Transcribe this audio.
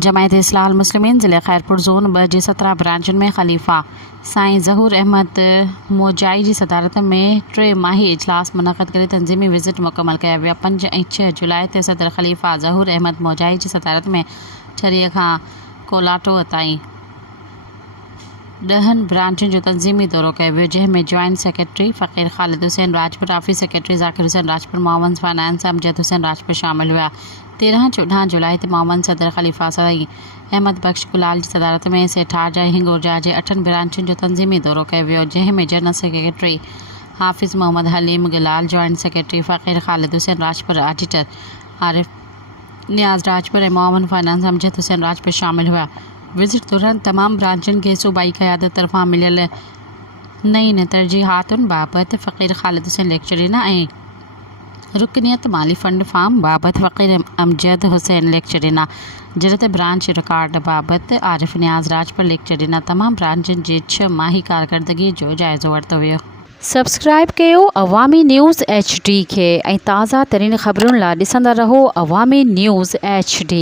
जमायत इस्लाह मुस्लिमीन ज़िले खैरपुर ज़ोन ब जी 17 ब्रांचुनि में ख़लीफ़ा साईं ज़हूर अहमद मोजाई जी सदारत में 3 माही इजलास मुनक़द करे तंज़ीमी विज़िट मुकमल कया विया। 5 ऐं 6 जुलाई ते सदर ख़लीफ़ा ज़हूर अहमद मोजाई जी सदारत में छरीअ खां कोलाटो ताईं 10 ब्रांचुनि जो तंज़ीमी दौरो कयो वियो, जंहिंमें joint secretary Fakir Khalid Hussain Rajpur, office secretary Zakir Hussain Rajpur, मुआविन फाइनेंस अमजद हुसैन राजपुर शामिल हुआ। 13-14 जुलाई ते मुआविन सदर ख़लीफ़ा साईं अहमद बख्श गुलाल जी सदारत में सेठार ऐं हिंगोरजा जे 8 ब्रांचुनि जो तंज़ीमी दौरो कयो वियो, जंहिंमें जनरल सेक्रेटरी हाफ़िज़ मोहम्मद हलीम गिलाल, जॉइंट सेक्रेटरी फ़कीर ख़ालिद हुसैन राजपुर, ऑडिटर आरिफ नियाज़ राजपुर ऐं मुआविन फाइनेंस अमजद हुसैन राजपुर शामिल हुआ। विज़िट दौरान तमाम ब्रांचुनि खे सूबाई क़यादत तरफ़ां मिलियल नईं तरजीहातुनि बाबति फ़कीर ख़ालिद हुसैन लेक्चर ॾिना ऐं रुकनियत माली फ़ंड फार्म बाबति फ़कीर अमजद हुसैन लेक्चर ॾिना। जरत ब्रांच रिकॉर्ड बाबति आरिफ नियाज़ राजपुर लेक्चर ॾिना। तमाम ब्रांचुनि जे 6 माही कारकर्दगी जो जाइज़ो वरितो वियो। सब्सक्राइब कयो अवामी न्यूज़ HD खे ऐं ताज़ा तरीन ख़बरुनि लाइ ॾिसंदा रहो अवामी न्यूज़ HD।